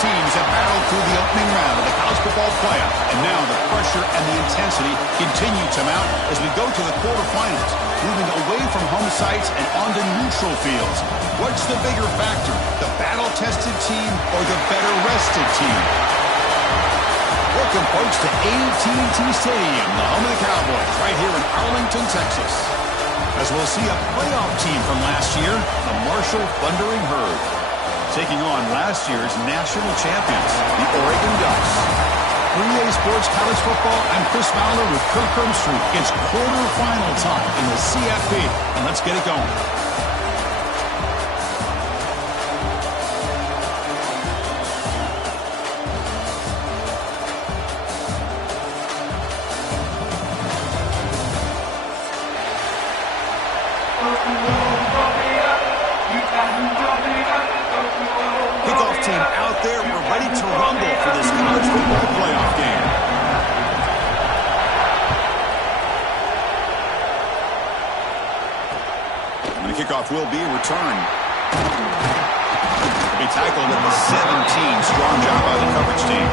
teams have battled through the opening round of the college football playoff, and now the pressure and the intensity continue to mount as we go to the quarterfinals, moving away from home sites and onto neutral fields. What's the bigger factor, the battle-tested team or the better-rested team? Welcome, folks, to AT&T Stadium, the home of the Cowboys, right here in Arlington, Texas. As we'll see a playoff team from last year, the Marshall Thundering Herd, taking on last year's national champions, the Oregon Ducks. For EA Sports College Football, I'm Chris Fowler with Kirk Herbstreit. It's quarterfinal time in the CFP, and let's get it going. Kickoff team out there. We're ready to rumble for this college football playoff game. And the kickoff will be a return. He tackled at the 17. Strong job by the coverage team.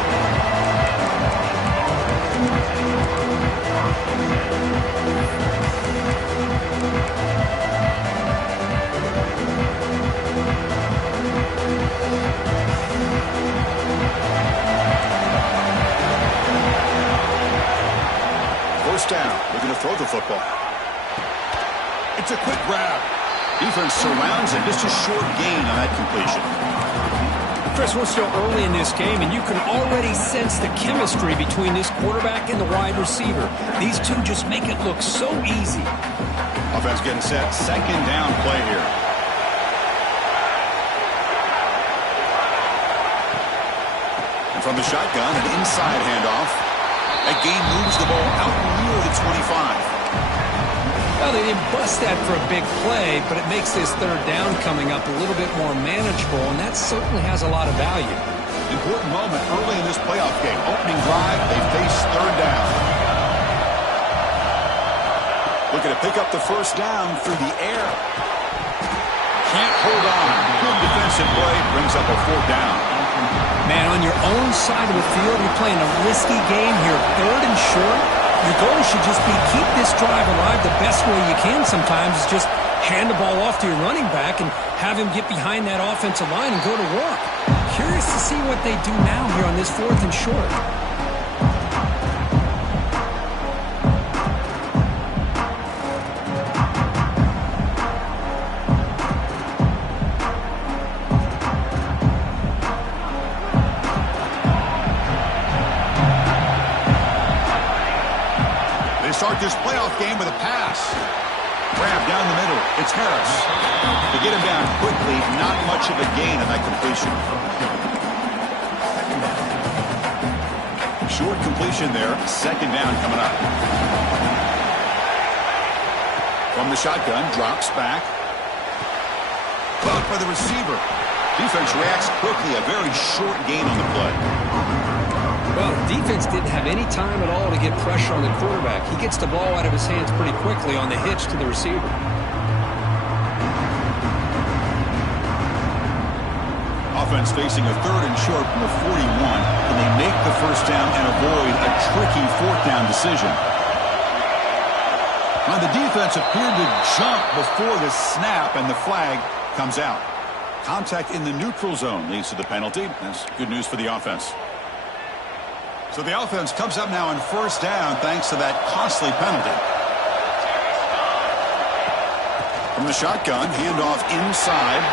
First down, looking to throw the football. It's a quick grab. Defense surrounds him. Just a short gain on that completion. Chris, we're still early in this game, and you can already sense the chemistry between this quarterback and the wide receiver. These two just make it look so easy. Offense getting set. Second down play here. And from the shotgun, an inside handoff. That gain moves the ball out near the 25. Well, they didn't bust that for a big play, but it makes this third down coming up a little bit more manageable, and that certainly has a lot of value. Important moment early in this playoff game. Opening drive, they face third down. Looking to pick up the first down through the air. Can't hold on. Good defensive play, brings up a fourth down. Man, on your own side of the field, you're playing a risky game here. Third and short, your goal should just be keep this drive alive the best way you can sometimes is just hand the ball off to your running back and have him get behind that offensive line and go to work. Curious to see what they do now here on this fourth and short. Start this playoff game with a pass. Grab down the middle. It's Harris. To get him down quickly, not much of a gain on that completion. Short completion there. Second down coming up. From the shotgun, drops back. Caught by the receiver. Defense reacts quickly. A very short gain on the play. Well, defense didn't have any time at all to get pressure on the quarterback. He gets the ball out of his hands pretty quickly on the hitch to the receiver. Offense facing a third and short from the 41, and they make the first down and avoid a tricky fourth down decision. Now the defense appeared to jump before the snap, and the flag comes out. Contact in the neutral zone leads to the penalty. That's good news for the offense. So the offense comes up now on first down thanks to that costly penalty. From the shotgun, handoff inside.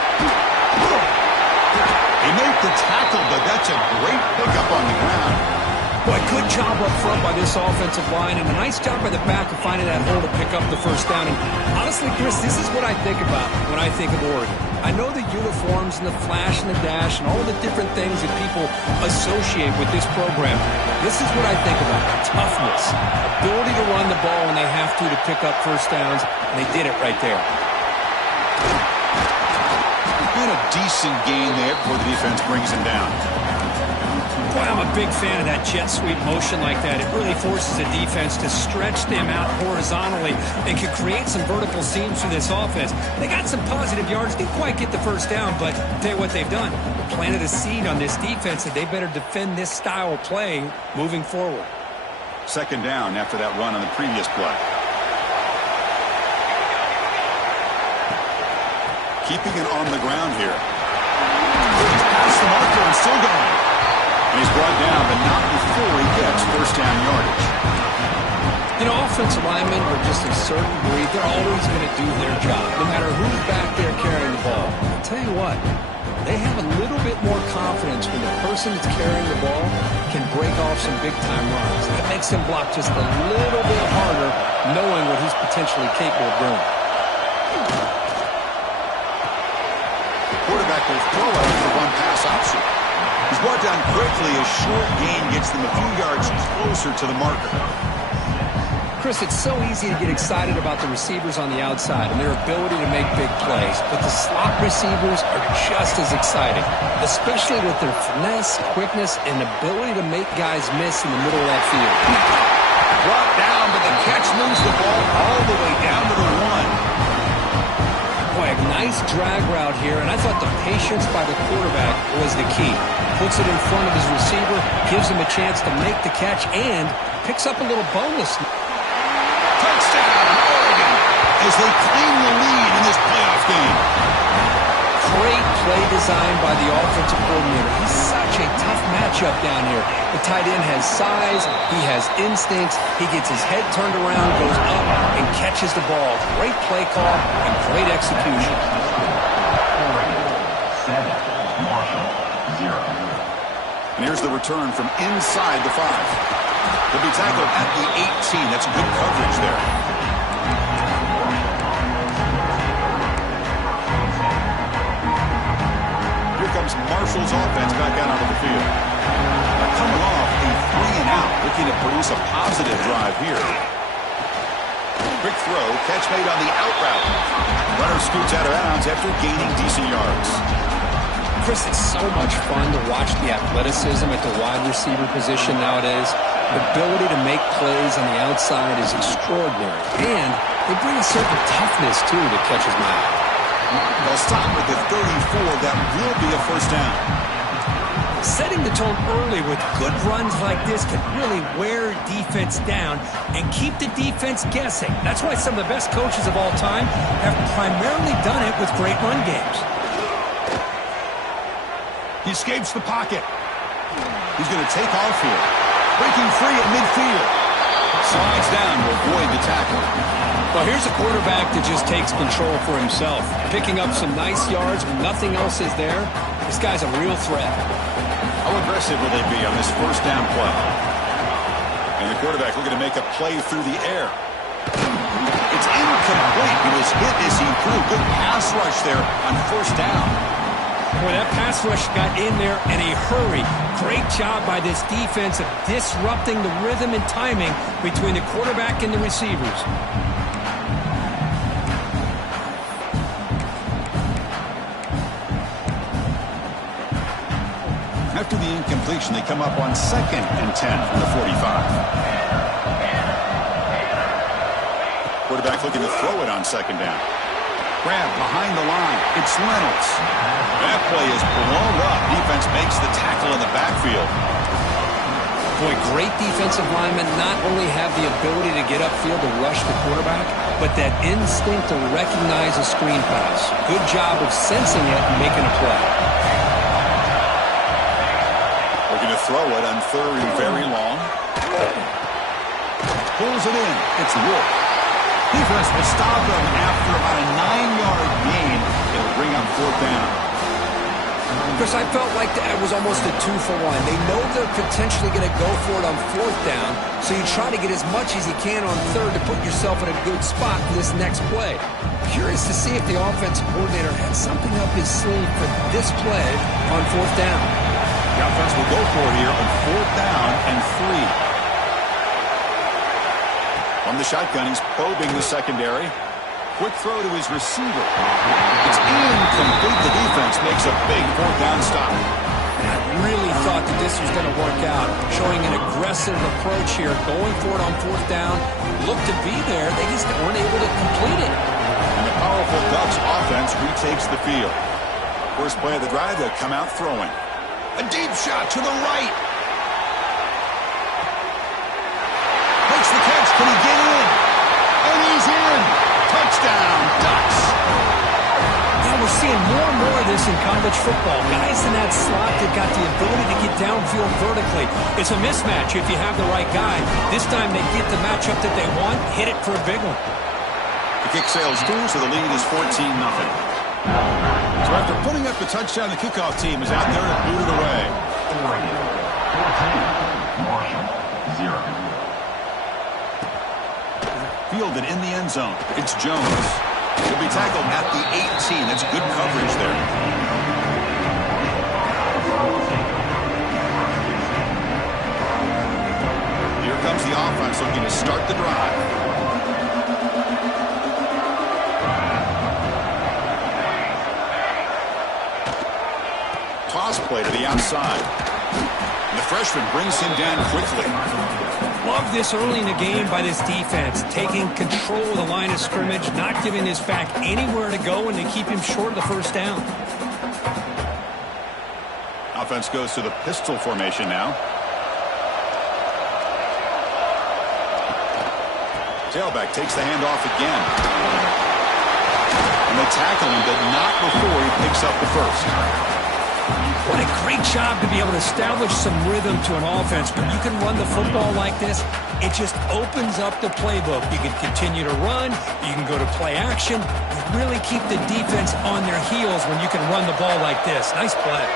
He made the tackle, but that's a great pickup on the ground. Boy, good job up front by this offensive line, and a nice job by the back of finding that hole to pick up the first down. And honestly, Chris, this is what I think about when I think of Oregon. I know the uniforms and the flash and the dash and all the different things that people associate with this program. This is what I think about. Toughness, ability to run the ball when they have to pick up first downs, and they did it right there. And a decent gain there before the defense brings him down. Boy, I'm a big fan of that jet sweep motion like that. It really forces a defense to stretch them out horizontally and can create some vertical seams for this offense. They got some positive yards, didn't quite get the first down, but I'll tell you what they've done. They planted a seed on this defense that they better defend this style of play moving forward. Second down after that run on the previous play. Keeping it on the ground here. He's past the marker and still going. And he's brought down, but not before he gets first down yardage. You know, offensive linemen are just a certain breed. They're always going to do their job, no matter who's back there carrying the ball. I'll tell you what, they have a little bit more confidence when the person that's carrying the ball can break off some big-time runs. That makes them block just a little bit harder, knowing what he's potentially capable of doing. The quarterback will throw it for one pass option. He's brought down quickly. A short gain gets them a few yards closer to the marker. Chris, it's so easy to get excited about the receivers on the outside and their ability to make big plays, but the slot receivers are just as exciting, especially with their finesse, quickness, and ability to make guys miss in the middle of that field. Brought down, but the catch moves the ball all the way down to the 1. Boy, a nice drag route here, and I thought the patience by the quarterback was the key. Puts it in front of his receiver, gives him a chance to make the catch, and picks up a little bonus. Touchdown, Oregon, as they claim the lead in this playoff game. Great play design by the offensive coordinator. He's such a tough matchup down here. The tight end has size, he has instincts, he gets his head turned around, goes up, and catches the ball. Great play call and great execution. And here's the return from inside the 5. He'll be tackled at the 18. That's good coverage there. Here comes Marshall's offense back out onto the field. They're coming off a 3-and-out, looking to produce a positive drive here. Quick throw, catch made on the out route. Runner scoots out of bounds after gaining decent yards. Chris, it's so much fun to watch the athleticism at the wide receiver position nowadays. The ability to make plays on the outside is extraordinary. And they bring a certain toughness, too, that catches my eye. They'll stop with the 34. That will be a first down. Setting the tone early with good runs like this can really wear defense down and keep the defense guessing. That's why some of the best coaches of all time have primarily done it with great run games. He escapes the pocket. He's going to take off here. Breaking free at midfield. Slides down to avoid the tackle. Well, here's a quarterback that just takes control for himself. Picking up some nice yards when nothing else is there. This guy's a real threat. How aggressive will they be on this first down play? And the quarterback looking to make a play through the air. It's incomplete. He was hit as he threw. Good pass rush there on first down. Boy, that pass rush got in there in a hurry. Great job by this defense of disrupting the rhythm and timing between the quarterback and the receivers. After the incompletion, they come up on 2nd and 10 from the 45. Quarterback looking to throw it on 2nd down. Grab behind the line. It's Reynolds. That play is blown up. Defense makes the tackle in the backfield. Boy, great defensive linemen not only have the ability to get upfield to rush the quarterback, but that instinct to recognize a screen pass. Good job of sensing it and making a play. Looking to throw it on 3rd and very long. Pulls it in. It's Wolf. Defense will stop him after about a 9-yard gain. It'll bring up 4th down. Chris, I felt like that was almost a 2-for-1. They know they're potentially going to go for it on 4th down, so you try to get as much as you can on 3rd to put yourself in a good spot for this next play. Curious to see if the offensive coordinator had something up his sleeve for this play on 4th down. The offense will go for it here on 4th down and 3. From the shotgun, he's probing the secondary. Quick throw to his receiver. It's incomplete. The defense makes a big 4th down stop. I really thought that this was going to work out, showing an aggressive approach here, going for it on fourth down. Looked to be there. They just weren't able to complete it. And the powerful Ducks offense retakes the field. First play of the drive, they'll come out throwing. A deep shot to the right. Makes the catch. Can he get in? And he's in. Touchdown, Ducks. Yeah, we're seeing more and more of this in college football. Guys in that slot that got the ability to get downfield vertically. It's a mismatch if you have the right guy. This time they get the matchup that they want, hit it for a big one. The kick sails through, so the lead is 14-0. So after putting up the touchdown, the kickoff team is out there to boot it away. 14, Marshall, 0. Fielded in the end zone. It's Jones. He'll be tackled at the 18. That's good coverage there. Here comes the offense looking to start the drive. Toss play to the outside. And the freshman brings him down quickly. Love this early in the game by this defense, taking control of the line of scrimmage, not giving this back anywhere to go, and to keep him short of the first down. Offense goes to the pistol formation now. Tailback takes the handoff again. And they tackle him, but not before he picks up the first. What a great job to be able to establish some rhythm to an offense. When you can run the football like this, it just opens up the playbook. You can continue to run. You can go to play action. You really keep the defense on their heels when you can run the ball like this. Nice play.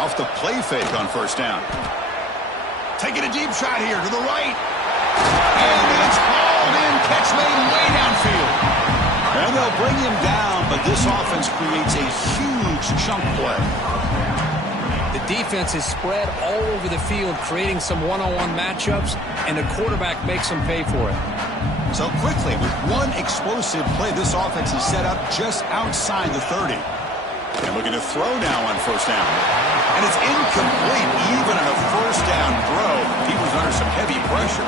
Off the play fake on first down. Taking a deep shot here to the right. And it's hauled in. Catch made way downfield. And they'll bring him down, but this offense creates a huge chunk play. The defense is spread all over the field, creating some one-on-one matchups, and the quarterback makes them pay for it. So quickly, with one explosive play, this offense is set up just outside the 30. And looking to throw now on first down. And it's incomplete, even on a first down throw. He was under some heavy pressure.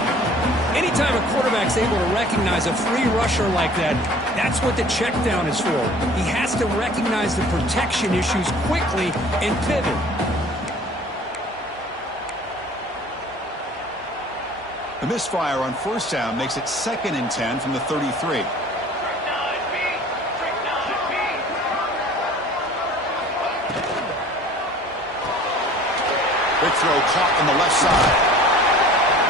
Anytime a quarterback's able to recognize a free rusher like that, that's what the check down is for. He has to recognize the protection issues quickly and pivot. The misfire on first down makes it 2nd and 10 from the 33. Quick throw caught on the left side.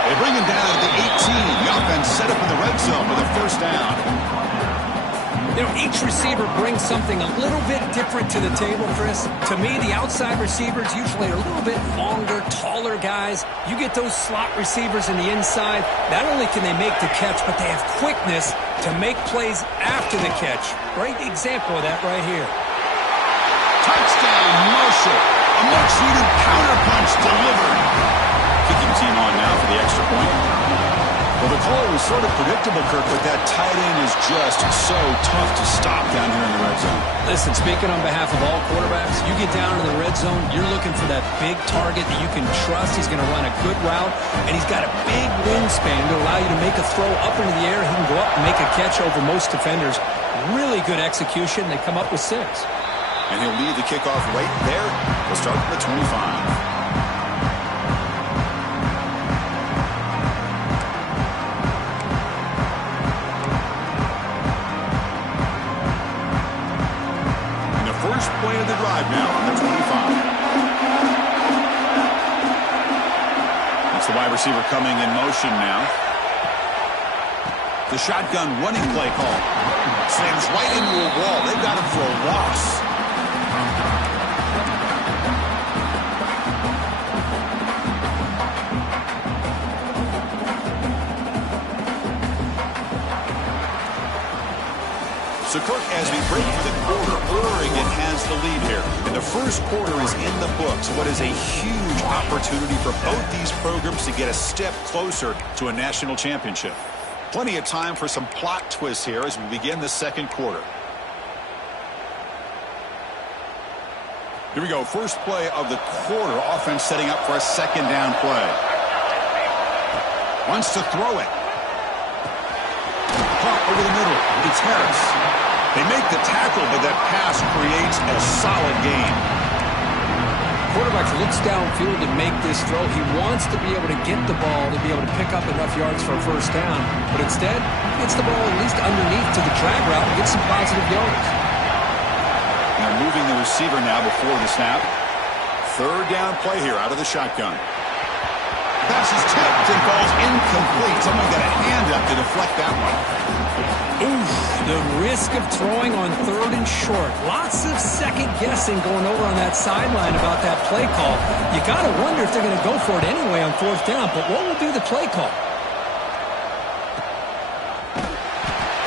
They bring him down at the 18. The offense set up in the red zone with a first down. You know, each receiver brings something a little bit different to the table, Chris. To me, the outside receivers usually are a little bit longer, taller guys. You get those slot receivers in the inside, not only can they make the catch, but they have quickness to make plays after the catch. Great example of that right here. Touchdown, Marshall. A much-needed counterpunch delivered. Kicking team on now for the extra point. Well, the call was sort of predictable, Kirk, but that tight end is just so tough to stop down here in the red zone. Listen, speaking on behalf of all quarterbacks, you get down in the red zone, you're looking for that big target that you can trust. He's going to run a good route, and he's got a big wingspan to allow you to make a throw up into the air. He can go up and make a catch over most defenders. Really good execution. They come up with 6. And he'll lead the kickoff right there. We'll start from the 25. First play of the drive now on the 25. That's the wide receiver coming in motion now. The shotgun running play call. Slams right into a wall. They've got him for a loss. So, Kirk, as we break through the quarter, Oregon has the lead here. And the first quarter is in the books. What is a huge opportunity for both these programs to get a step closer to a national championship. Plenty of time for some plot twists here as we begin the second quarter. Here we go. First play of the quarter. Offense setting up for a second down play. Wants to throw it. Caught over the middle. It's Harris. They make the tackle, but that pass creates a solid gain. Quarterback looks downfield to make this throw. He wants to be able to get the ball to be able to pick up enough yards for a first down. But instead, he gets the ball at least underneath to the drag route and gets some positive yards. They're moving the receiver now before the snap. Third down play here out of the shotgun. Pass is tipped and falls incomplete. Someone got a hand up to deflect that one. Oof, the risk of throwing on third and short. Lots of second guessing going over on that sideline about that play call. You got to wonder if they're going to go for it anyway on fourth down, but what will be the play call?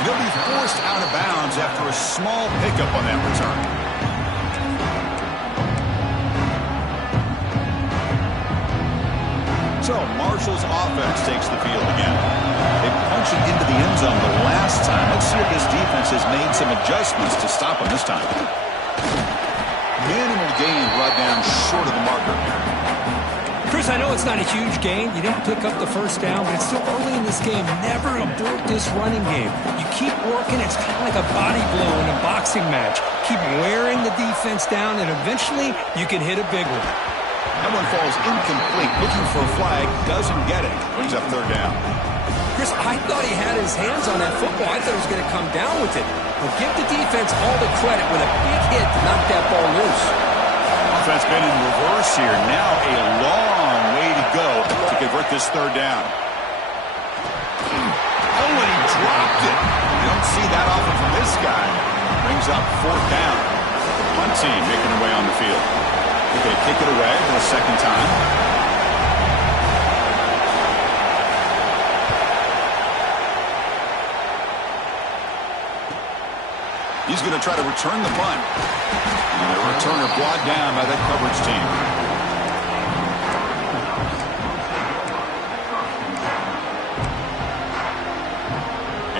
They'll be forced out of bounds after a small pickup on that return. So Marshall's offense takes the field again. They punch it into the end zone the last time. Let's see if this defense has made some adjustments to stop them this time. Minimal gain brought down short of the marker. Chris, I know it's not a huge gain. You didn't pick up the first down, but it's still early in this game. Never abort this running game. You keep working. It's kind of like a body blow in a boxing match. Keep wearing the defense down, and eventually you can hit a big one. That one falls incomplete. Looking for a flag. Doesn't get it. Brings up third down. Chris, I thought he had his hands on that football. I thought he was going to come down with it. But give the defense all the credit with a big hit to knock that ball loose. Offense been in reverse here. Now a long way to go to convert this third down. Oh, and he dropped it. You don't see that often from this guy. Brings up fourth down. The punt team making their way on the field. They're going to kick it away for a second time. He's going to try to return the punt. And the returner brought down by that coverage team.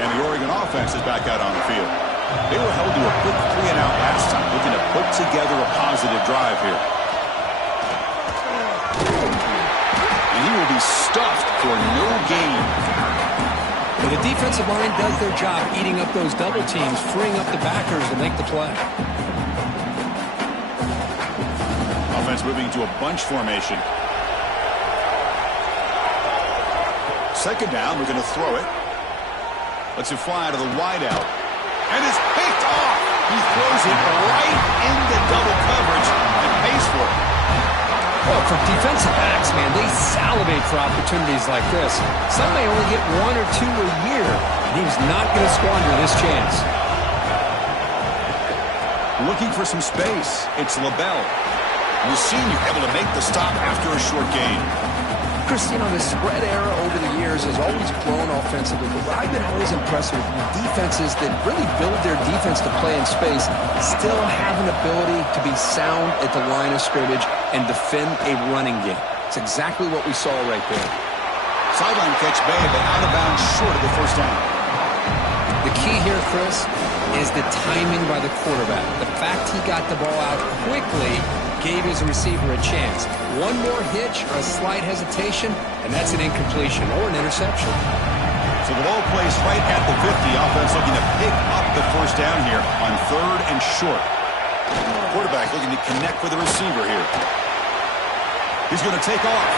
And the Oregon offense is back out on the field. They were held to a quick 3-and-out last time, looking to put together a positive drive here. And he will be stuffed for no gain. Well, the defensive line does their job eating up those double teams, freeing up the backers to make the play. Offense moving to a bunch formation. Second down, we're going to throw it. Lets it fly out of the wideout. And it's picked off. He throws it right into double coverage and pays for it. Well, for defensive backs, man, they salivate for opportunities like this. Some may only get one or two a year, and he was not going to squander this chance. Looking for some space. It's LaBelle. The senior able to make the stop after a short gain. Chris, you know, the spread era over the years has always grown offensively, but what I've been always impressed with defenses that really build their defense to play in space still have an ability to be sound at the line of scrimmage and defend a running game. It's exactly what we saw right there. Sideline catch made, but out of bounds short of the first down. The key here, Chris, is the timing by the quarterback. The fact he got the ball out quickly gave his receiver a chance. One more hitch or a slight hesitation, and that's an incompletion or an interception. So the ball placed right at the 50. Offense looking to pick up the first down here on third and short. Quarterback looking to connect with the receiver here. He's going to take off.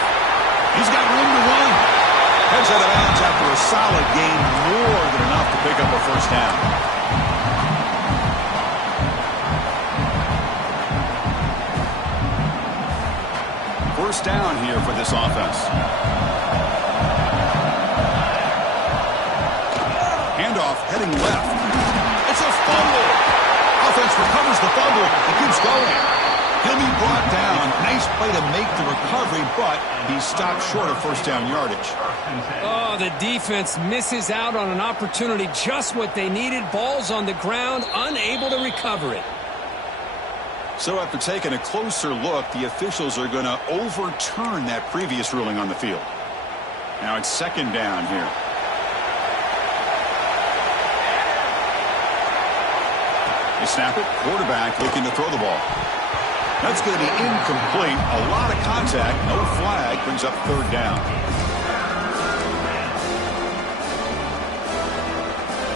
He's got room to run. Heads out of bounds after a solid gain, more than enough to pick up a first down. First down here for this offense. Handoff heading left. It's a fumble. Offense recovers the fumble and keeps going. He'll be brought down. Nice play to make the recovery, but he stopped short of first down yardage. Oh, the defense misses out on an opportunity, just what they needed. Ball's on the ground, unable to recover it. So after taking a closer look, the officials are going to overturn that previous ruling on the field. Now it's second down here. They snap it. Quarterback looking to throw the ball. That's going to be incomplete. A lot of contact. No flag. Brings up third down.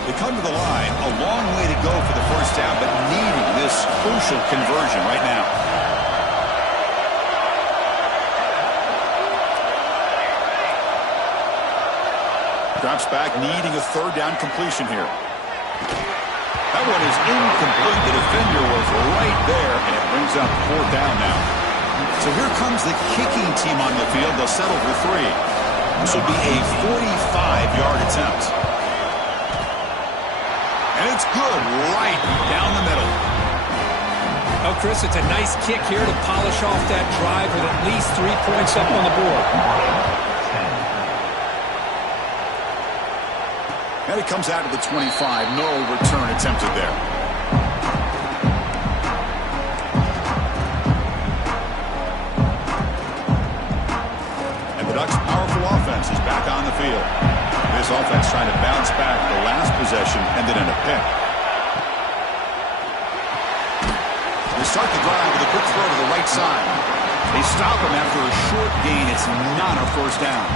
They come to the line. A long way to go for the first down, but needing this crucial conversion right now. Drops back, needing a third down completion here. That one is incomplete. The defender was right there, and it brings up fourth down now. So here comes the kicking team on the field. They'll settle for 3. This will be a 45-yard attempt. And it's good right down the middle. Oh, Chris, it's a nice kick here to polish off that drive with at least 3 points up on the board. And it comes out to the 25. No return attempted there. And the Ducks' powerful offense is back on the field. This offense trying to bounce back. The last possession ended in a pick. They start the drive with a quick throw to the right side. They stop him after a short gain. It's not a first down.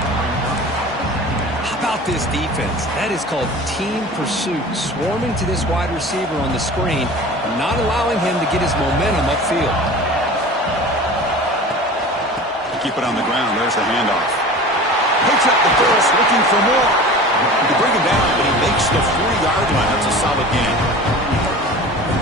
How about this defense? That is called team pursuit. Swarming to this wide receiver on the screen and not allowing him to get his momentum upfield. Keep it on the ground. There's the handoff. Picks up the first, looking for more. You bring him down, but he makes the 4-yard line. That's a solid gain.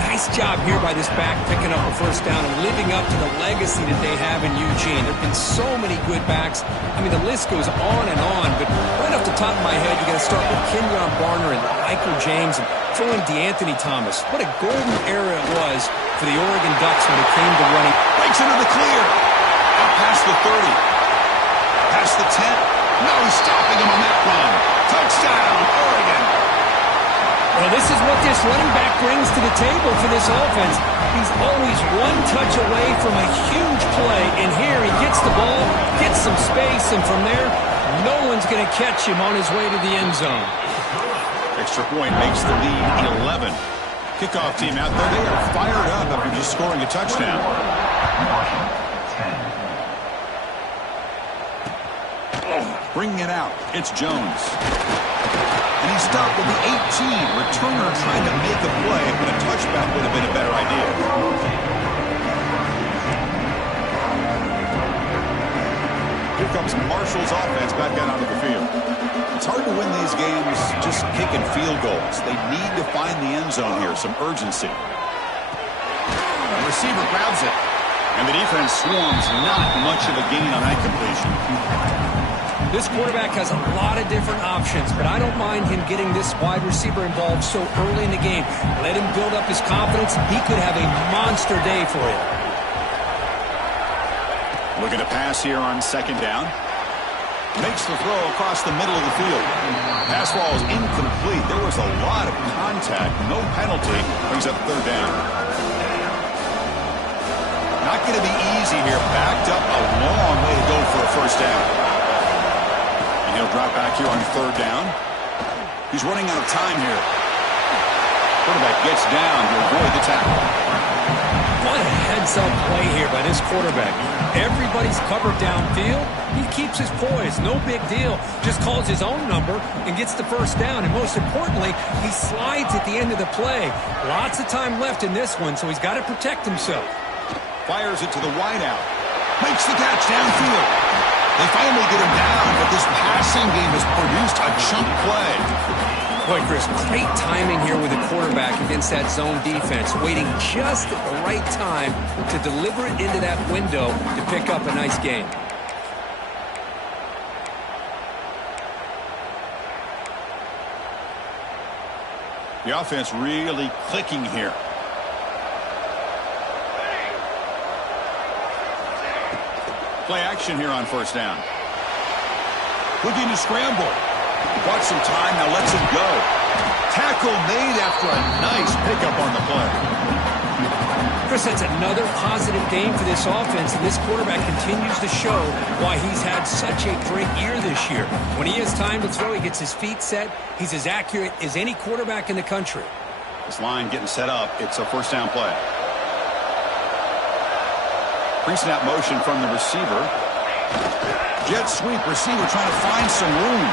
Nice job here by this back picking up a first down and living up to the legacy that they have in Eugene. There have been so many good backs. I mean, the list goes on and on, but right off the top of my head, you got to start with Kenyon Barner and Michael James and throw in DeAnthony Thomas. What a golden era it was for the Oregon Ducks when it came to running. Breaks into the clear. Out past the 30. Past the 10. No stopping him on that run. Touchdown, Oregon. Well, this is what this running back brings to the table for this offense. He's always one touch away from a huge play, and here he gets the ball, gets some space, and from there, no one's going to catch him on his way to the end zone. Extra point makes the lead 11. Kickoff team out there. They are fired up after just scoring a touchdown. Bringing it out, it's Jones. And he stopped with the 18. Returner trying to make a play, but a touchback would have been a better idea. Here comes Marshall's offense back out onto the field. It's hard to win these games just kicking field goals. They need to find the end zone here, some urgency. The receiver grabs it, and the defense swarms. Not much of a gain on that completion. This quarterback has a lot of different options, but I don't mind him getting this wide receiver involved so early in the game. Let him build up his confidence. He could have a monster day for him. Looking to pass here on second down. Makes the throw across the middle of the field. Pass ball is incomplete. There was a lot of contact. No penalty. Brings up third down. Not going to be easy here. Backed up a long way to go for a first down. He'll drop back here on third down. He's running out of time here. Quarterback gets down to avoid the tackle. What a heads-up play here by this quarterback. Everybody's covered downfield. He keeps his poise. No big deal. Just calls his own number and gets the first down. And most importantly, he slides at the end of the play. Lots of time left in this one, so he's got to protect himself. Fires it to the wideout. Makes the catch downfield. They finally get him down, but this passing game has produced a chunk play. Boy, Chris, great timing here with the quarterback against that zone defense, waiting just at the right time to deliver it into that window to pick up a nice gain. The offense really clicking here. Play action here on first down. Looking to scramble. Bought some time, now lets him go. Tackle made after a nice pickup on the play. Chris, that's another positive game for this offense, and this quarterback continues to show why he's had such a great year this year. When he has time to throw, he gets his feet set. He's as accurate as any quarterback in the country. This line getting set up. It's a first down play. Pre-snap motion from the receiver. Jet sweep, receiver trying to find some room.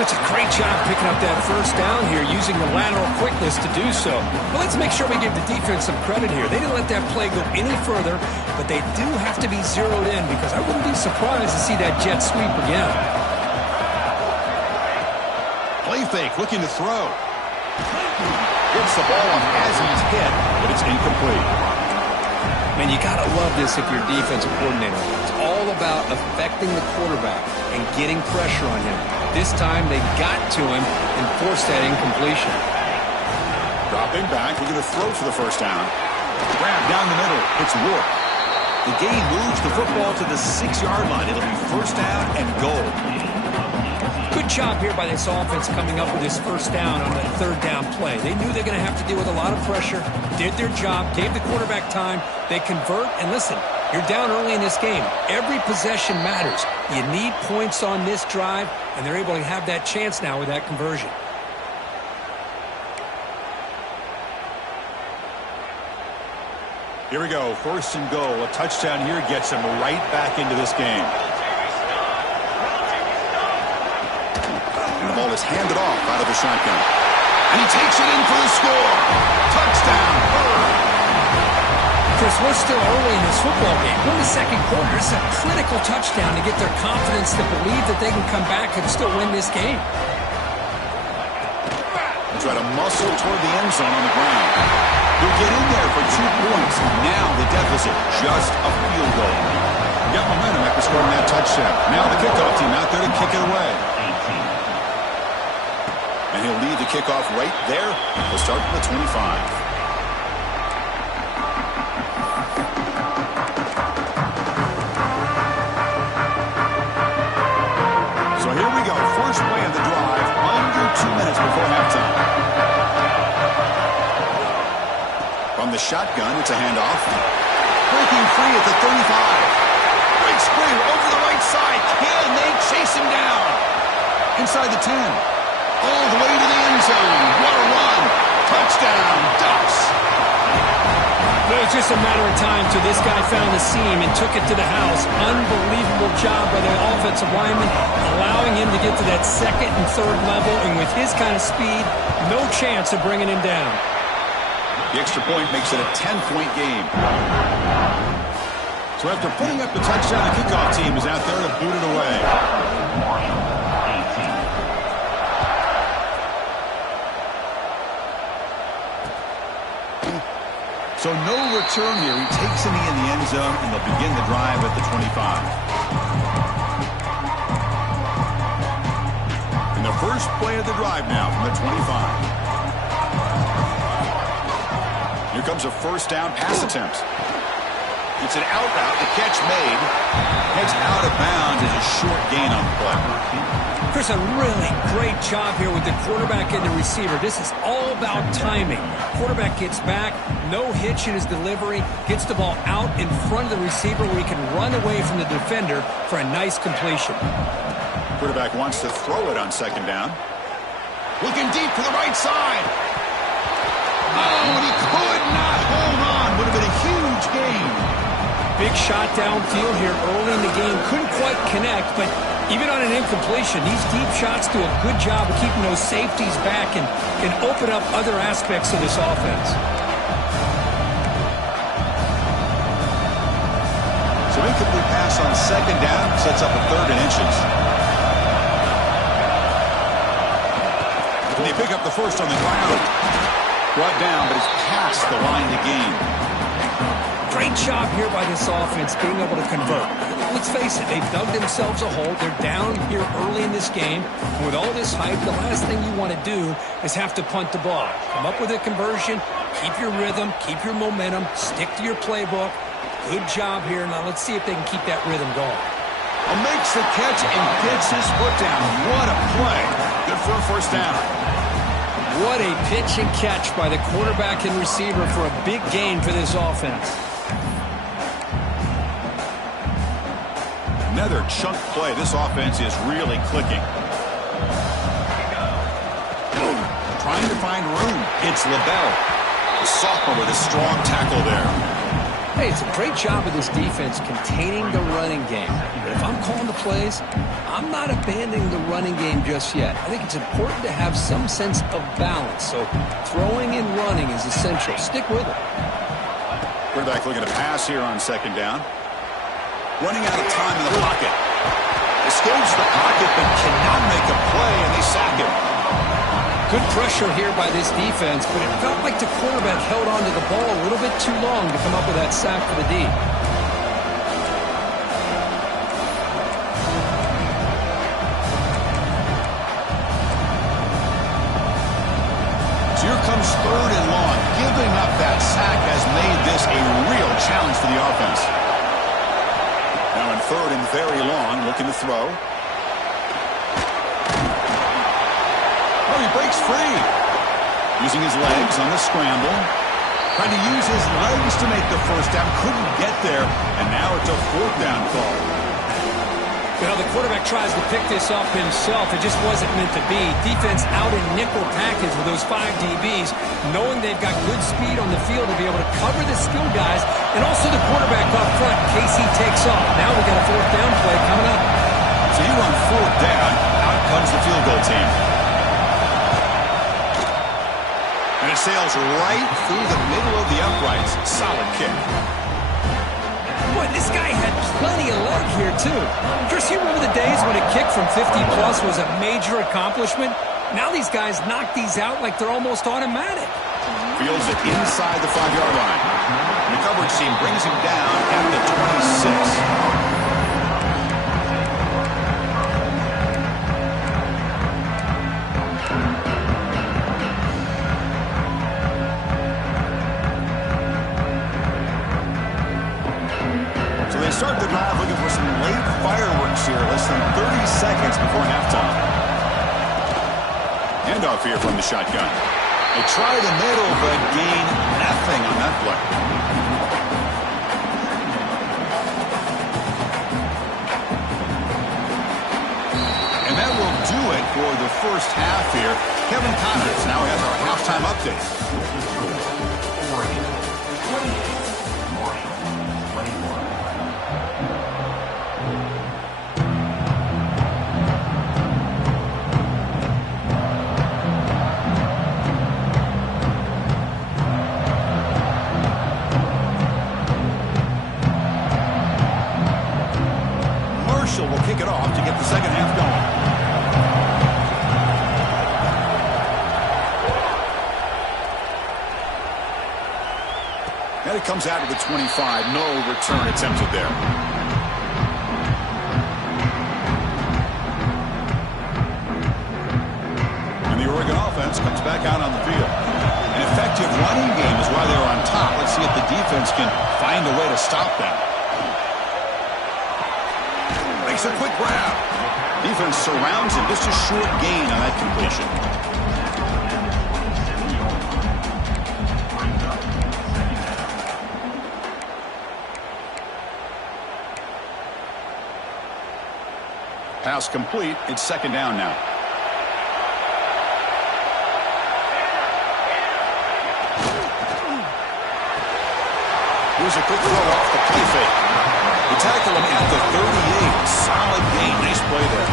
That's a great job picking up that first down here, using the lateral quickness to do so. But let's make sure we give the defense some credit here. They didn't let that play go any further, but they do have to be zeroed in because I wouldn't be surprised to see that jet sweep again. Play fake, looking to throw. Gets the ball as he's hit, but it's incomplete. Man, you got to love this if you're a defensive coordinator. It's all about affecting the quarterback and getting pressure on him. This time they got to him and forced that incompletion. Dropping back, we're going to throw for the first down. Grab down the middle, it's Rourke. The game moves the football to the 6-yard line. It'll be first down and goal. Good job here by this offense coming up with this first down on that third down play. They knew they're going to have to deal with a lot of pressure, did their job, gave the quarterback time. They convert, and listen, you're down early in this game. Every possession matters. You need points on this drive, and they're able to have that chance now with that conversion. Here we go, first and goal. A touchdown here gets them right back into this game. And the ball is handed off out of the shotgun. And he takes it in for the score. Touchdown, Bird. Chris, we're still early in this football game. We're in the second quarter. It's a critical touchdown to get their confidence to believe that they can come back and still win this game. They try to muscle toward the end zone on the ground. He'll get in there for 2 points. Now the deficit, just a field goal. Got momentum after scoring that touchdown. Now the kickoff team out there to kick it away. And he'll lead the kickoff right there. He'll start from the 25. So here we go. First play of the drive, under 2 minutes before halftime. From the shotgun, it's a handoff. Breaking free at the 35. Great sprint over the right side. Can they chase him down? Inside the 10. All the way to the end zone. What a run. Touchdown, Ducks. It was just a matter of time till this guy found the seam and took it to the house. Unbelievable job by the offensive lineman, allowing him to get to that second and third level, and with his kind of speed, no chance of bringing him down. The extra point makes it a 10-point game. So after putting up the touchdown, the kickoff team is out there to boot it away. So no return here. He takes a knee in the end zone, and they'll begin the drive at the 25. And the first play of the drive now from the 25. Here comes a first down pass attempt. It's an out route. The catch made. Heads out of bounds as a short gain on the play. Chris, a really great job here with the quarterback and the receiver. This is all about timing. Quarterback gets back, no hitch in his delivery, gets the ball out in front of the receiver where he can run away from the defender for a nice completion. Quarterback wants to throw it on second down. Looking deep to the right side. Oh, and he could not hold on. Would have been a huge gain. Big shot downfield here early in the game. Couldn't quite connect, but even on an incompletion, these deep shots do a good job of keeping those safeties back and can open up other aspects of this offense. So incomplete pass on second down sets up a third and inches. And they pick up the first on the ground. Brought down, but it's past the line to gain. Great job here by this offense being able to convert. Let's face it, they've dug themselves a hole. They're down here early in this game. And with all this hype, the last thing you want to do is have to punt the ball. Come up with a conversion, keep your rhythm, keep your momentum, stick to your playbook. Good job here. Now let's see if they can keep that rhythm going. Makes the catch and gets his foot down. What a play. Good for a first down. What a pitch and catch by the quarterback and receiver for a big gain for this offense. Another chunk play. This offense is really clicking. Trying to find room. It's LaBelle. The sophomore with a strong tackle there. Hey, it's a great job of this defense containing the running game. But if I'm calling the plays, I'm not abandoning the running game just yet. I think it's important to have some sense of balance. So throwing and running is essential. Stick with it. Quarterback looking to pass here on second down. Running out of time in the pocket. Escapes the pocket but cannot make a play, and they sack him. Good pressure here by this defense, but it felt like the quarterback held onto the ball a little bit too long to come up with that sack for the D. So here comes third and long. Giving up that sack has made this a real challenge for the offense. Now in third and very long, looking to throw. Oh, he breaks free. Using his legs on the scramble. Trying to use his legs to make the first down. Couldn't get there. And now it's a fourth down call. You know, the quarterback tries to pick this up himself. It just wasn't meant to be. Defense out in nickel package with those 5 DBs, knowing they've got good speed on the field to be able to cover the skill guys, and also the quarterback up front in case he takes off. Now we got a fourth down play coming up. So you run fourth down. Out comes the field goal team. And it sails right through the middle of the uprights. Solid kick. Boy, this guy had plenty of leg here, too. Chris, you remember the days when a kick from 50-plus was a major accomplishment? Now these guys knock these out like they're almost automatic. Fields it inside the 5-yard line. The coverage team brings him down at the 26. Start the drive looking for some late fireworks here. Less than 30 seconds before halftime. Handoff here from the shotgun. They try the middle, but gain nothing on that play. And that will do it for the first half here. Kevin Connors now has our halftime update. Will kick it off to get the second half going. And it comes out of the 25. No return attempted there. And the Oregon offense comes back out on the field. An effective running game is why they're on top. Let's see if the defense can find a way to stop them. Makes a quick grab. Defense surrounds him. Just a short gain on that completion. Pass complete. It's second down now. Here's a quick throw off the play fake. We tackle him at the 38. Solid gain. Nice play there.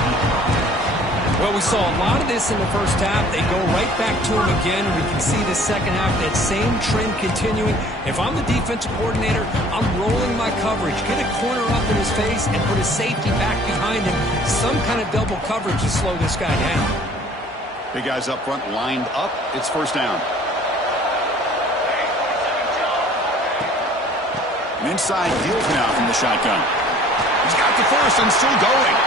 Well, we saw a lot of this in the first half. They go right back to him again. We can see the second half, that same trend continuing. If I'm the defensive coordinator, I'm rolling my coverage. Get a corner up in his face and put his safety back behind him. Some kind of double coverage to slow this guy down. Big guys up front lined up. It's first down. An inside field now from the shotgun. He's got the first and still going.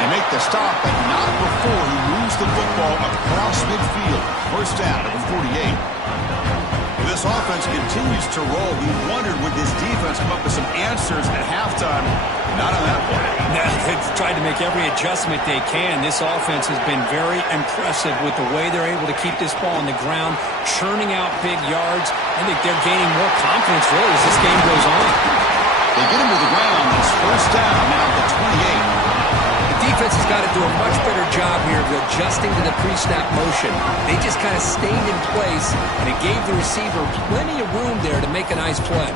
They make the stop, but not before he moves the football across midfield. First down at the 48. This offense continues to roll. We wondered, would this defense come up with some answers at halftime? Not on that play. Yeah, they've tried to make every adjustment they can. This offense has been very impressive with the way they're able to keep this ball on the ground, churning out big yards. I think they're gaining more confidence, really, as this game goes on. They get him to the ground. It's first down now at the 28. Defense has got to do a much better job here of adjusting to the pre-snap motion. They just kind of stayed in place, and it gave the receiver plenty of room there to make a nice play.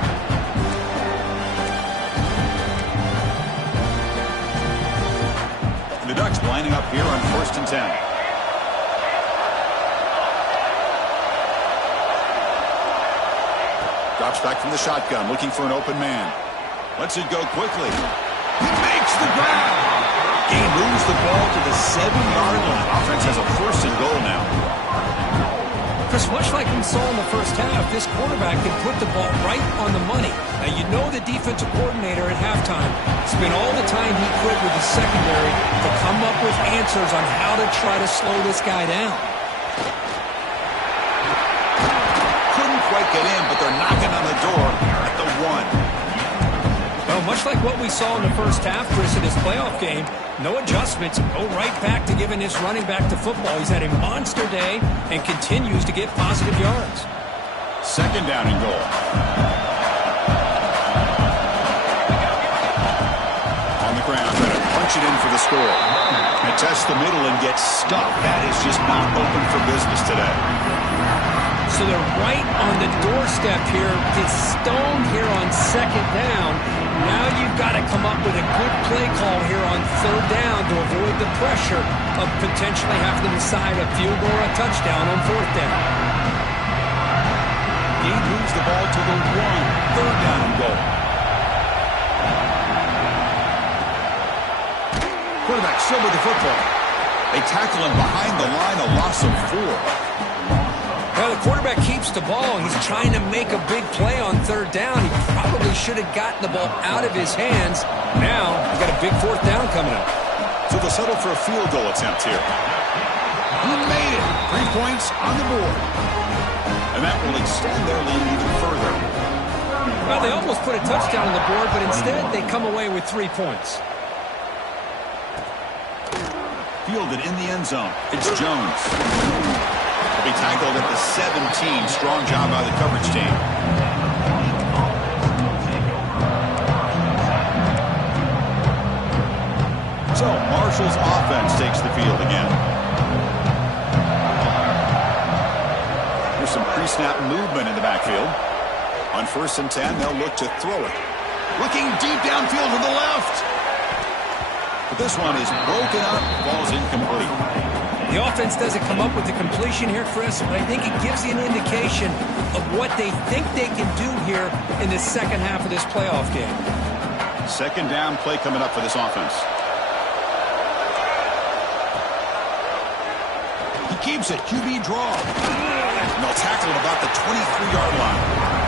lining up here on 1st and 10. Drops back from the shotgun, looking for an open man. Lets it go quickly. He makes the grab. He moves the ball to the 7-yard line. Offense has a 1st and goal now. Chris, much like we saw in the first half, this quarterback can put the ball right on the money. Now, you know the defensive coordinator at halftime spent all the time he could with the secondary to come up with answers on how to try to slow this guy down. Couldn't quite get in, but they're knocking on the door at the 1. Well, much like what we saw in the first half, Chris, in this playoff game, no adjustments, go right back to giving his running back to football. He's had a monster day and continues to get positive yards. 2nd down and goal. On the ground, trying to punch it in for the score. And test the middle and get stuck. That is just not open for business today. So they're right on the doorstep here. Gets stoned here on 2nd down. Now you've got to come up with a good play call here on 3rd down to avoid the pressure of potentially having to decide a field goal or a touchdown on 4th down. He moves the ball to the 1. 3rd down and goal. Quarterback still with the football. They tackle him behind the line, a loss of 4. Well, the quarterback keeps the ball. He's trying to make a big play on 3rd down. He probably should have gotten the ball out of his hands. Now, he's got a big 4th down coming up. So they'll settle for a field goal attempt here. He made it. 3 points on the board. And that will extend their lead even further. Well, they almost put a touchdown on the board, but instead they come away with 3 points. Fielded in the end zone. It's Jones. Be tackled at the 17. Strong job by the coverage team. So Marshall's offense takes the field again. There's some pre-snap movement in the backfield. On 1st and 10, they'll look to throw it. Looking deep downfield to the left. But this one is broken up, falls incomplete. The offense doesn't come up with the completion here, Chris, but I think it gives you an indication of what they think they can do here in the second half of this playoff game. 2nd down play coming up for this offense. He keeps it. QB draw. And they'll tackle at about the 23-yard line.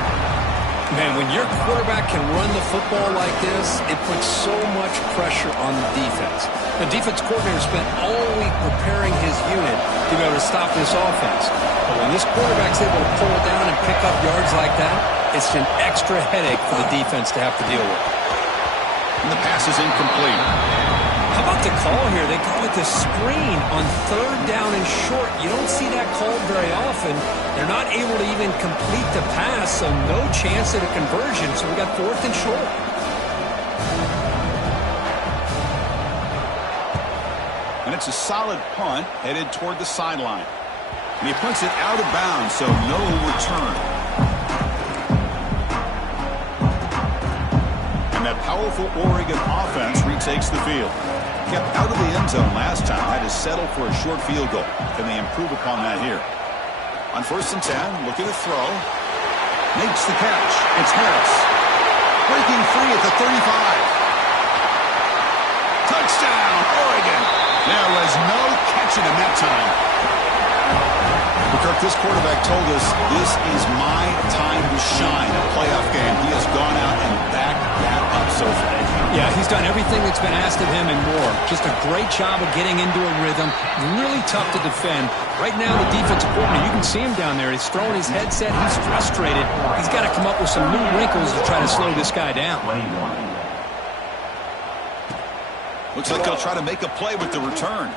Man, when your quarterback can run the football like this, it puts so much pressure on the defense. The defense coordinator spent all week preparing his unit to be able to stop this offense. But when this quarterback's able to pull down and pick up yards like that, it's an extra headache for the defense to have to deal with. And the pass is incomplete. How about the call here? They call it the screen on 3rd down and short. You don't see that called very often. They're not able to even complete the pass, so no chance at a conversion. So we got 4th and short. And it's a solid punt headed toward the sideline. And he punts it out of bounds, so no return. And that powerful Oregon offense retakes the field. Kept out of the end zone last time, had to settle for a short field goal. Can they improve upon that here? On 1st and 10, looking to throw. Makes the catch. It's Harris. Breaking free at the 35. Touchdown, Oregon. There was no catching him that time. Kirk, this quarterback told us this is my time to shine. A playoff game. He has gone out and backed that up so far. Yeah, he's done everything that's been asked of him and more. Just a great job of getting into a rhythm. Really tough to defend. Right now, the defensive coordinator, you can see him down there. He's throwing his headset. He's frustrated. He's got to come up with some new wrinkles to try to slow this guy down. Looks like they'll try to make a play with the return.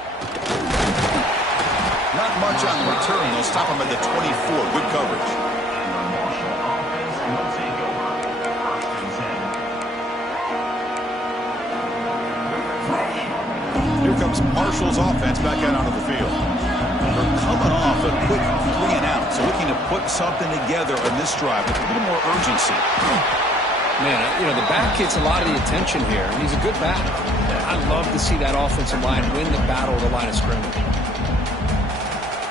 Not much on the return. They'll stop him at the 24. Good coverage. Here comes Marshall's offense back out onto the field. They're coming off a quick 3 and out, so looking to put something together on this drive with a little more urgency. Man, the back gets a lot of the attention here, and he's a good back. I love to see that offensive line win the battle of the line of scrimmage.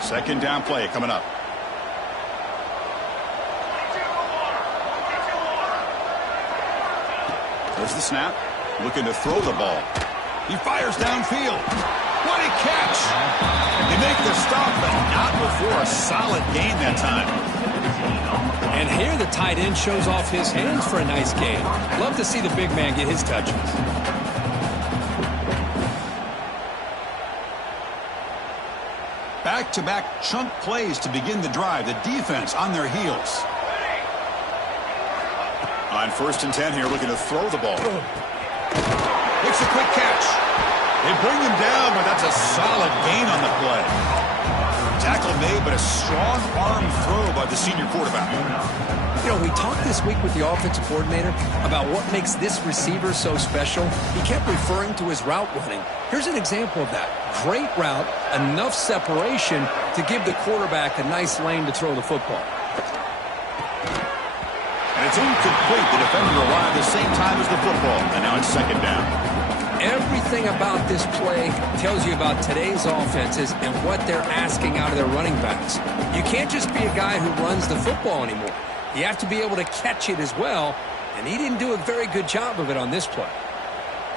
Second down play coming up. There's the snap. Looking to throw the ball. He fires downfield. What a catch! They make the stop, but not before a solid gain that time. And here the tight end shows off his hands for a nice gain. Love to see the big man get his touches. Back-to-back chunk plays to begin the drive. The defense on their heels. On 1st and 10 here, looking to throw the ball. Makes a quick catch. They bring him down, but that's a solid gain on the play. Tackle made, but a strong arm throw by the senior quarterback. We talked this week with the offensive coordinator about what makes this receiver so special. He kept referring to his route running. Here's an example of that. Great route, enough separation to give the quarterback a nice lane to throw the football. And it's incomplete. The defender arrived at the same time as the football, and now it's second down. Everything about this play tells you about today's offenses and what they're asking out of their running backs. You can't just be a guy who runs the football anymore. You have to be able to catch it as well, and he didn't do a very good job of it on this play.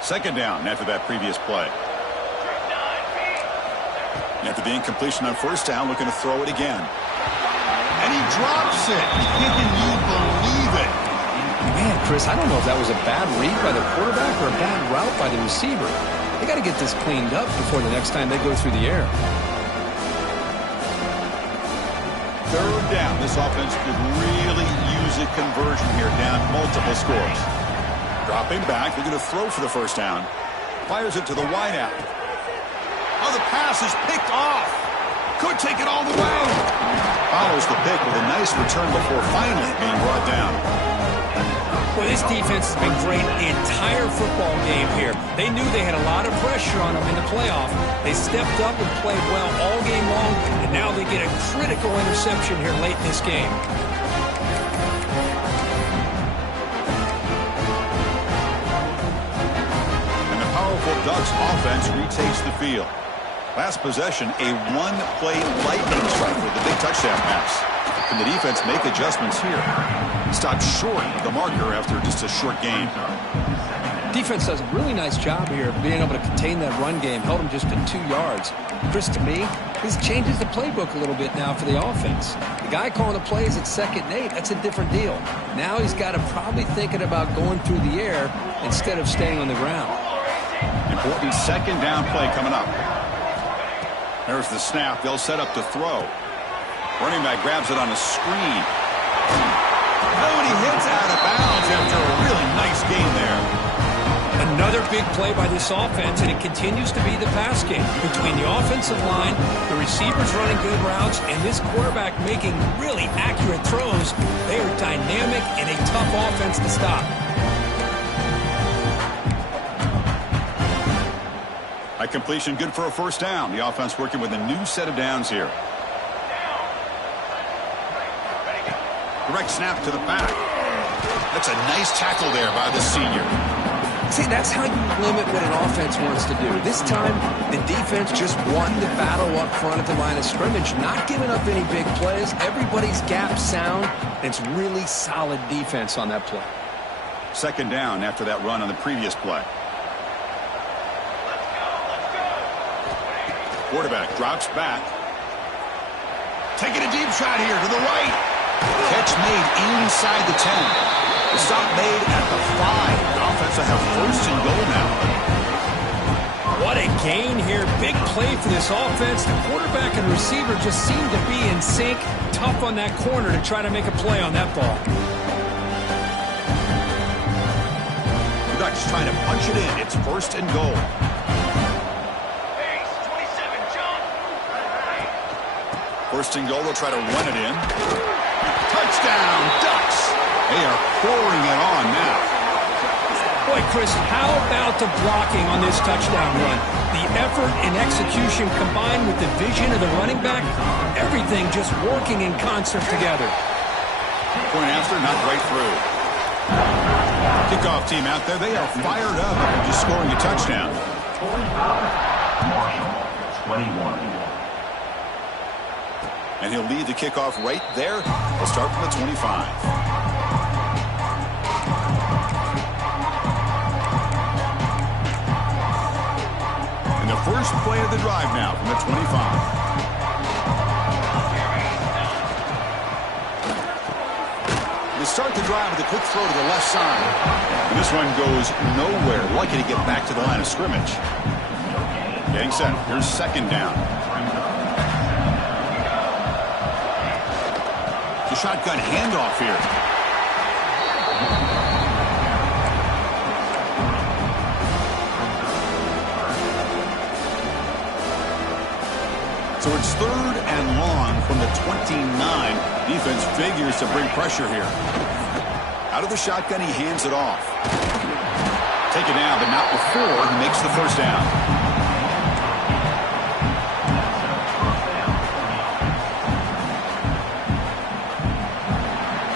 Second down after that previous play. After the incompletion on 1st down, looking to throw it again. And he drops it. Can you believe it? Man, Chris, I don't know if that was a bad read by the quarterback or a bad route by the receiver. They got to get this cleaned up before the next time they go through the air. Third down. This offense could really use a conversion here, down multiple scores. Dropping back, looking to throw for the 1st down. Fires it to the wideout. Oh, the pass is picked off. Could take it all the way. Follows the pick with a nice return before finally being brought down. Well, this defense has been great the entire football game here. They knew they had a lot of pressure on them in the playoff. They stepped up and played well all game long, and now they get a critical interception here late in this game. And the powerful Ducks offense retakes the field. Last possession, a one-play lightning strike with the big touchdown pass. Can the defense make adjustments here? Stopped short of the marker after just a short game. Defense does a really nice job here of being able to contain that run game. Held them just to 2 yards. Chris, to me, this changes the playbook a little bit now for the offense. The guy calling the plays at 2nd and 8, that's a different deal. Now he's got to probably thinking about going through the air instead of staying on the ground. Important 2nd down play coming up. There's the snap. They'll set up to throw. Running back grabs it on a screen. Oh, and he hits out of bounds after a really nice game there. Another big play by this offense, and it continues to be the pass game. Between the offensive line, the receivers running good routes, and this quarterback making really accurate throws, they are dynamic and a tough offense to stop. A completion good for a 1st down. The offense working with a new set of downs here. Direct snap to the back. That's a nice tackle there by the senior. See, that's how you limit what an offense wants to do. This time, the defense just won the battle up front at the line of scrimmage, not giving up any big plays. Everybody's gap sound. It's really solid defense on that play. 2nd down after that run on the previous play. Quarterback drops back. Taking a deep shot here to the right. Catch made inside the 10. The stop made at the 5. The offense will have 1st and goal now. What a gain here. Big play for this offense. The quarterback and receiver just seem to be in sync. Tough on that corner to try to make a play on that ball. The Ducks trying to punch it in. It's 1st and goal. First and goal, they'll try to run it in. Touchdown, Ducks! They are pouring it on now. Boy, Chris, how about the blocking on this touchdown run? The effort and execution combined with the vision of the running back, everything just working in concert together. Point after, not right through. Kickoff team out there, they are fired up after just scoring a touchdown. Marshall, 21. And he'll lead the kickoff right there. We'll start from the 25. And the first play of the drive now from the 25. They start the drive with a quick throw to the left side. And this one goes nowhere. Lucky to get back to the line of scrimmage. Getting set. Here's second down. The shotgun handoff here. So it's third and long from the 29. Defense figures to bring pressure here. Out of the shotgun, he hands it off. Taken down, but not before he makes the first down.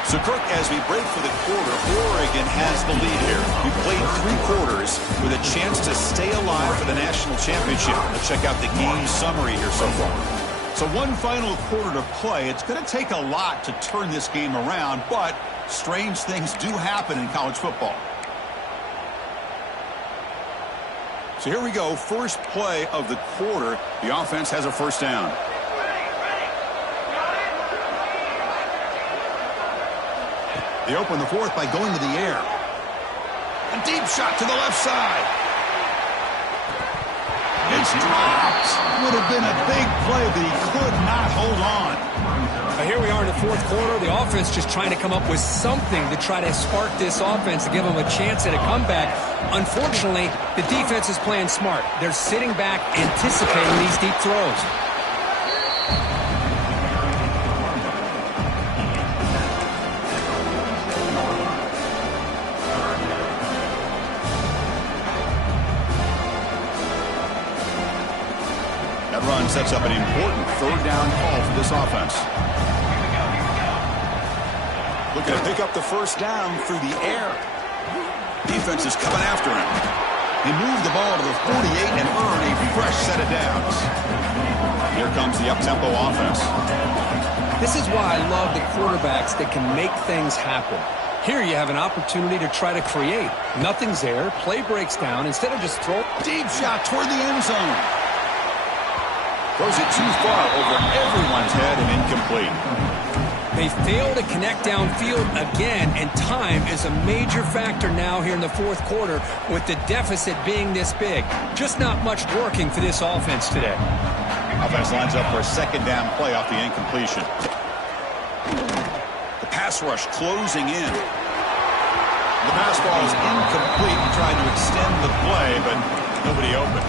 So, Kirk, as we break for the quarter, Oregon has the lead here. We played 3 quarters with a chance to stay alive for the national championship. Let's check out the game summary here so far. So one final quarter to play. It's going to take a lot to turn this game around, but strange things do happen in college football. So here we go. First play of the quarter. The offense has a first down. They open the fourth by going to the air. A deep shot to the left side. It's dropped. Would have been a big play, but he could not hold on. Here we are in the fourth quarter. The offense just trying to come up with something to try to spark this offense to give them a chance at a comeback. Unfortunately, the defense is playing smart. They're sitting back, anticipating these deep throws. Run sets up an important third down call for this offense. Looking to pick up the first down through the air. Defense is coming after him. He moved the ball to the 48 and earned a fresh set of downs. Here comes the up-tempo offense. This is why I love the quarterbacks that can make things happen. Here you have an opportunity to try to create. Nothing's there. Play breaks down. Instead of just throw. Deep shot toward the end zone. Throws it too far over everyone's head and incomplete. They fail to connect downfield again, and time is a major factor now here in the fourth quarter with the deficit being this big. Just not much working for this offense today. Offense lines up for a second down play off the incompletion. The pass rush closing in. The pass ball is incomplete, trying to extend the play, but nobody open.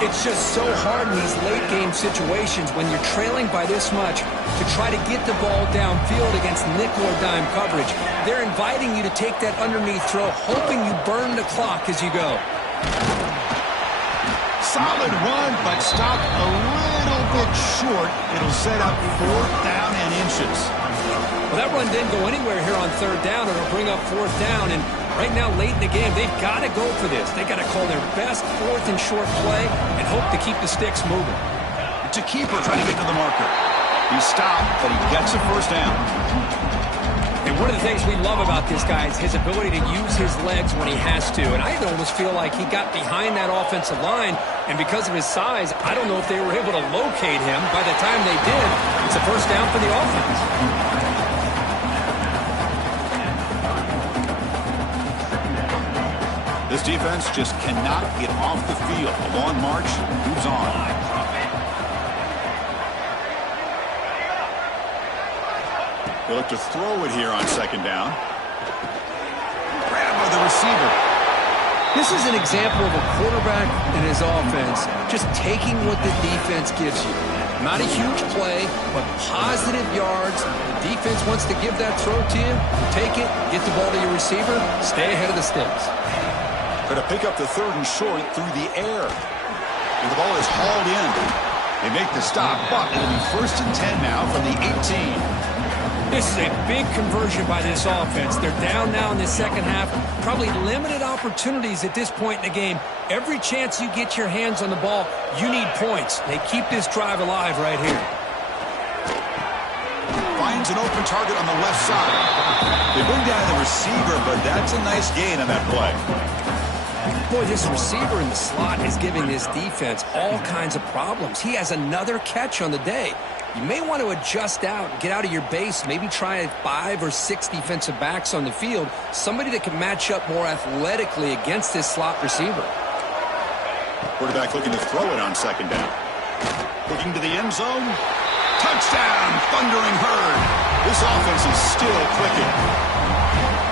It's just so hard in these late-game situations when you're trailing by this much to try to get the ball downfield against nickel or dime coverage. They're inviting you to take that underneath throw, hoping you burn the clock as you go. Solid run, but stopped a little bit short. It'll set up 4th down and inches. Well, that run didn't go anywhere here on third down. It'll bring up 4th down, and right now, late in the game, they've got to go for this. They've got to call their best 4th and short play and hope to keep the sticks moving. To keeper trying to get to the marker. He stopped, but he gets a first down. And one of the things we love about this guy is his ability to use his legs when he has to. And I almost feel like he got behind that offensive line, and because of his size, I don't know if they were able to locate him. By the time they did, it's a first down for the offense. This defense just cannot get off the field. A long march moves on. They look to throw it here on second down. Grabbed by the receiver. This is an example of a quarterback and his offense just taking what the defense gives you. Not a huge play, but positive yards. The defense wants to give that throw to you. Take it, get the ball to your receiver, stay ahead of the sticks. Going to pick up the third and short through the air. And the ball is hauled in. They make the stop, but it'll be 1st and 10 now from the 18. This is a big conversion by this offense. They're down now in the second half. Probably limited opportunities at this point in the game. Every chance you get your hands on the ball, you need points. They keep this drive alive right here. Finds an open target on the left side. They bring down the receiver, but that's a nice gain on that play. Boy, this receiver in the slot is giving this defense all kinds of problems. He has another catch on the day. You may want to adjust out, get out of your base, maybe try 5 or 6 defensive backs on the field, somebody that can match up more athletically against this slot receiver. Quarterback looking to throw it on second down. Looking to the end zone. Touchdown, Thundering Herd. This offense is still clicking.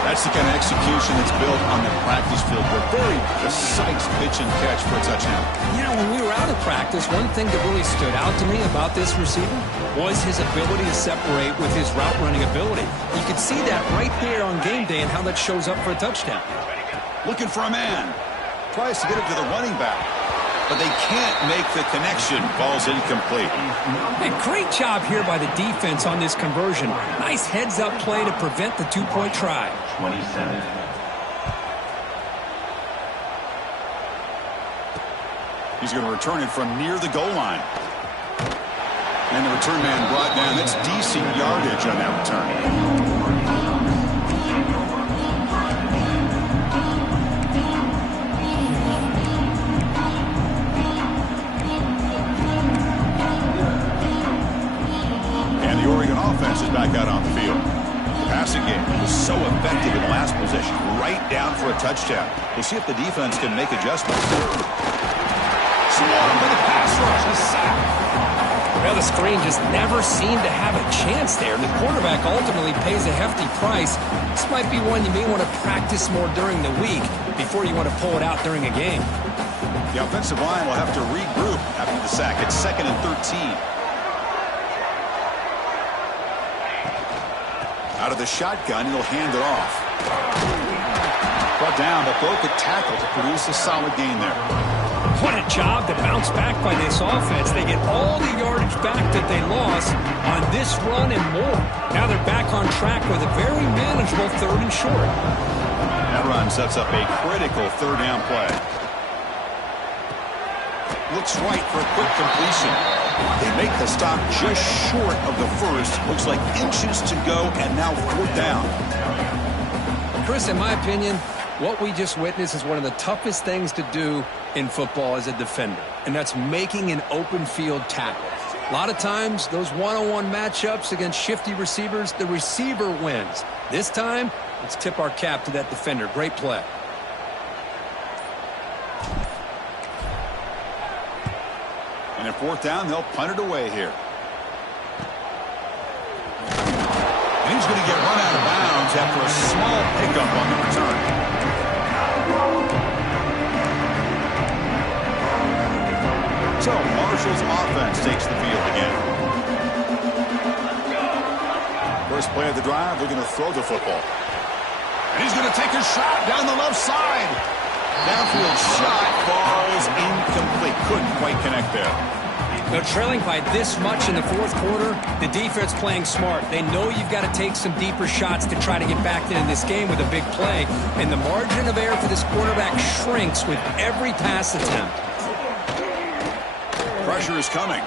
That's the kind of execution that's built on the practice field. A very precise pitch and catch for a touchdown. You know, when we were out of practice, one thing that really stood out to me about this receiver was his ability to separate with his route running ability. You could see that right there on game day and how that shows up for a touchdown. Looking for a man. Tries to get it to the running back, but they can't make the connection. Ball's incomplete. A great job here by the defense on this conversion. Nice heads-up play to prevent the 2-point try. 27. He's going to return it from near the goal line. And the return man brought down. That's decent yardage on that return. Offense is back out on the field. The passing game was so effective in the last possession, right down for a touchdown. We'll see if the defense can make adjustments. Swarmed with a pass rush, a sack. Well, the screen just never seemed to have a chance there. The quarterback ultimately pays a hefty price. This might be one you may want to practice more during the week before you want to pull it out during a game. The offensive line will have to regroup after the sack. It's 2nd and 13. Out of the shotgun, he'll hand it off. Brought down, but broke a tackle to produce a solid gain there. What a job to bounce back by this offense. They get all the yardage back that they lost on this run and more. Now they're back on track with a very manageable 3rd and short. That run sets up a critical 3rd down play. Looks right for a quick completion. They make the stop just short of the first. Looks like inches to go, and now 4th down. Chris, in my opinion, what we just witnessed is one of the toughest things to do in football as a defender, and that's making an open field tackle. A lot of times, those one-on-one matchups against shifty receivers, the receiver wins. This time, let's tip our cap to that defender. Great play. And at 4th down, they'll punt it away here. And he's going to get run out of bounds after a small pickup on the return. So Marshall's offense takes the field again. First play of the drive, they're going to throw the football. And he's going to take a shot down the left side. Downfield shot falls incomplete. Couldn't quite connect there. Now, trailing by this much in the 4th quarter, the defense playing smart. They know you've got to take some deeper shots to try to get back into this game with a big play. And the margin of error for this quarterback shrinks with every pass attempt. Pressure is coming.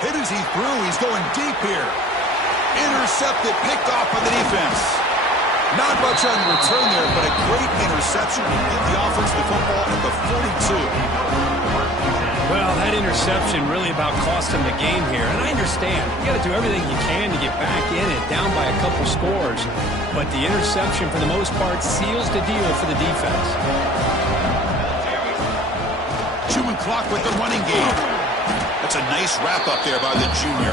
Hit as he threw. He's going deep here. Intercepted, picked off by the defense. Not much on the return there, but a great interception to give the offense the football at the 42. Well, that interception really about cost him the game here. And I understand. You got to do everything you can to get back in it, down by a couple scores. But the interception, for the most part, seals the deal for the defense. Chewing clock with the running game. That's a nice wrap-up there by the junior.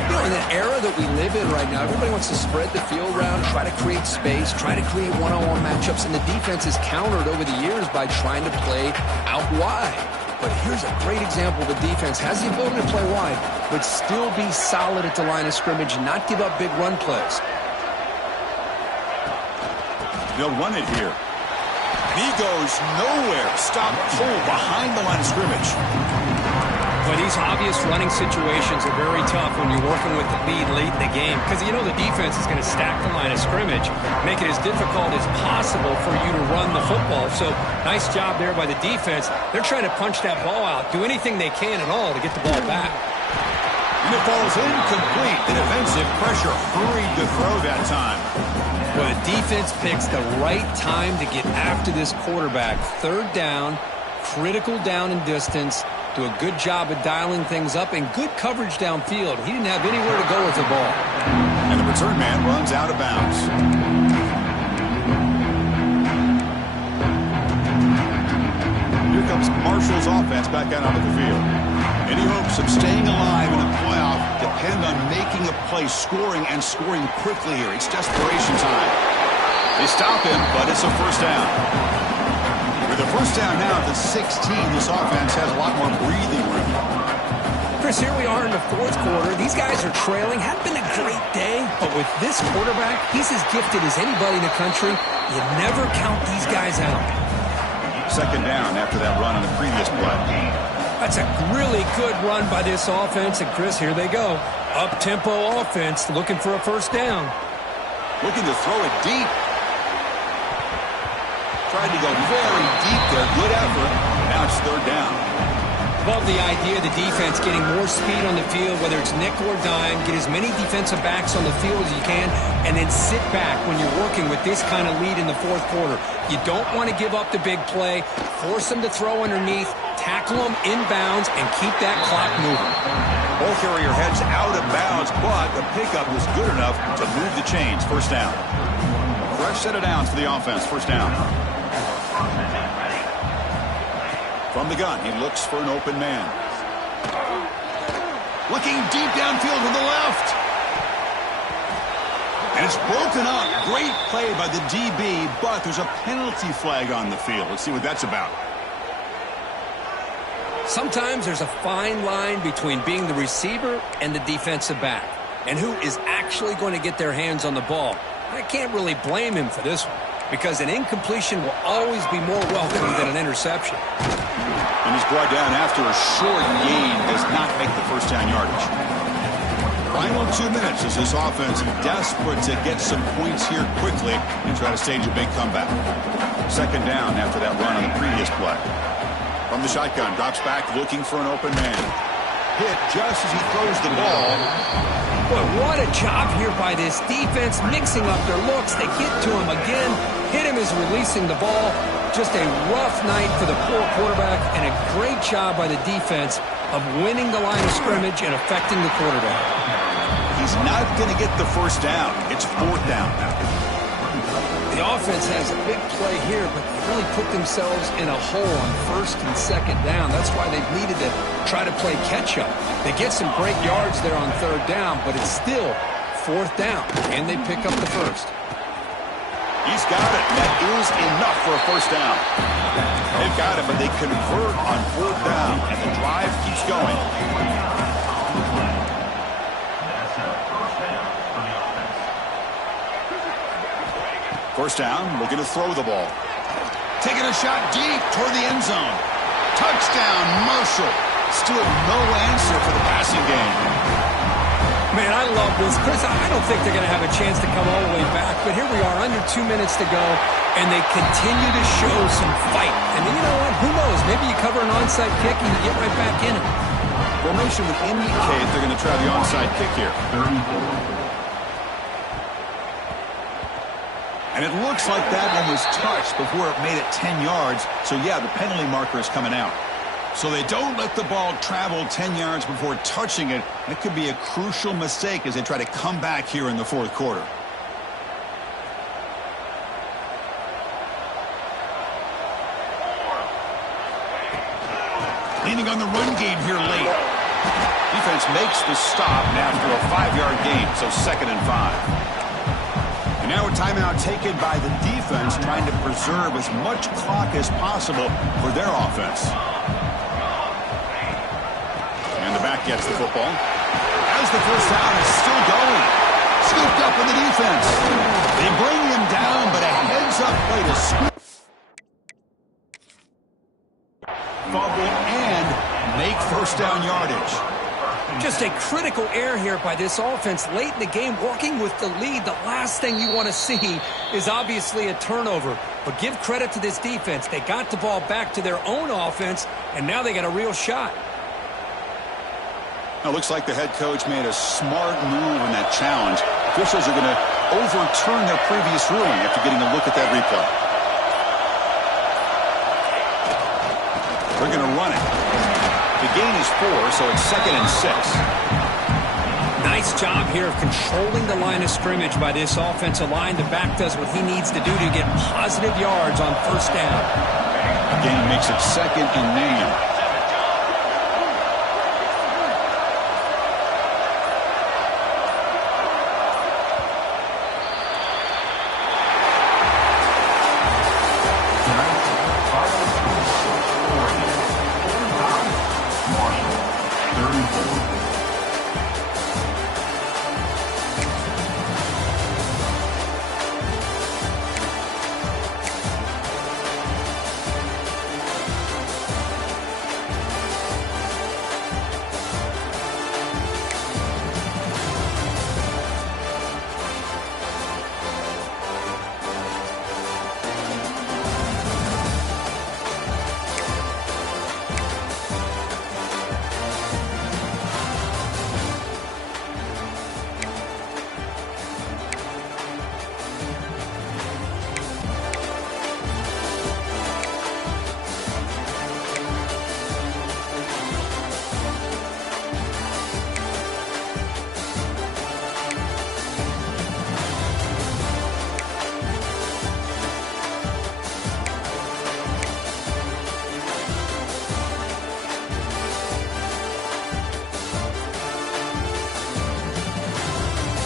You know, in the era that we live in right now, everybody wants to spread the field around, try to create space, try to create one-on-one matchups, and the defense is countered over the years by trying to play out wide. But here's a great example. The defense has the ability to play wide, but still be solid at the line of scrimmage and not give up big run plays. They'll run it here. And he goes nowhere. Stop cold behind the line of scrimmage. Well, these obvious running situations are very tough when you're working with the lead late in the game because you know the defense is going to stack the line of scrimmage, make it as difficult as possible for you to run the football. So nice job there by the defense. They're trying to punch that ball out, do anything they can at all to get the ball back. And it falls incomplete. The defensive pressure hurried the throw that time. Well, the defense picks the right time to get after this quarterback. Third down, critical down and distance. Do a good job of dialing things up and good coverage downfield. He didn't have anywhere to go with the ball. And the return man runs out of bounds. Here comes Marshall's offense back out onto the field. Any hopes of staying alive in a playoff depend on making a play, scoring, and scoring quickly here. It's desperation time. They stop him, but it's a first down. With a first down now at the 16, this offense has a lot more breathing room. Chris, here we are in the fourth quarter. These guys are trailing. Hadn't been a great day, but with this quarterback, he's as gifted as anybody in the country. You never count these guys out. Second down after that run on the previous play. That's a really good run by this offense, and Chris, here they go. Up-tempo offense looking for a first down. Looking to throw it deep. Tried to go very deep there. Good effort. Now it's third down. Love the idea of the defense getting more speed on the field, whether it's nickel or dime, get as many defensive backs on the field as you can, and then sit back when you're working with this kind of lead in the fourth quarter. You don't want to give up the big play, force them to throw underneath, tackle them inbounds, and keep that clock moving. Ball carrier heads out of bounds, but the pickup was good enough to move the chains. First down. Fresh set of downs for the offense. First down. From the gun, he looks for an open man. Looking deep downfield to the left. And it's broken up. Great play by the DB, but there's a penalty flag on the field. Let's see what that's about. Sometimes there's a fine line between being the receiver and the defensive back, and who is actually going to get their hands on the ball. I can't really blame him for this one, because an incompletion will always be more welcome than an interception. And he's brought down after a short gain, does not make the first down yardage. Final 2 minutes as this offense desperate to get some points here quickly and try to stage a big comeback. Second down after that run on the previous play. From the shotgun, drops back looking for an open man. Hit just as he throws the ball. Boy, what a job here by this defense, mixing up their looks. They get to him again. Hit him as releasing the ball. Just a rough night for the poor quarterback, and a great job by the defense of winning the line of scrimmage and affecting the quarterback. He's not going to get the first down. It's fourth down now. The offense has a big play here, but they really put themselves in a hole on first and second down. That's why they've needed to try to play catch-up. They get some great yards there on third down, but it's still fourth down, and they pick up the first. He's got it. That is enough for a first down. They've got it, but they convert on fourth down, and the drive keeps going. First down, looking to throw the ball. Taking a shot deep toward the end zone. Touchdown, Marshall. Still no answer for the passing game. Man, I love this. Chris, I don't think they're going to have a chance to come all the way back, but here we are, under 2 minutes to go, and they continue to show some fight. And you know what? Who knows? Maybe you cover an onside kick and you get right back in it. Formation would indicate they're going to try the onside kick here. And it looks like that one was touched before it made it 10 yards. So, yeah, the penalty marker is coming out. So they don't let the ball travel 10 yards before touching it. That could be a crucial mistake as they try to come back here in the fourth quarter. Leaning on the run game here late. Defense makes the stop after a 5-yard gain, so 2nd and 5. And now a timeout taken by the defense, trying to preserve as much clock as possible for their offense. And the back gets the football. As the first down is still going. Scooped up in the defense. They bring him down, but a heads-up play to scoop. Fumble and make first first down yardage. Just a critical error here by this offense late in the game, walking with the lead. The last thing you want to see is obviously a turnover. But give credit to this defense. They got the ball back to their own offense, and now they got a real shot. Now, it looks like the head coach made a smart move in that challenge. Officials are going to overturn their previous ruling after getting a look at that replay. They're going to run it. The gain is 4, so it's 2nd and 6. Nice job here of controlling the line of scrimmage by this offensive line. The back does what he needs to do to get positive yards on first down. Again, makes it 2nd and 9.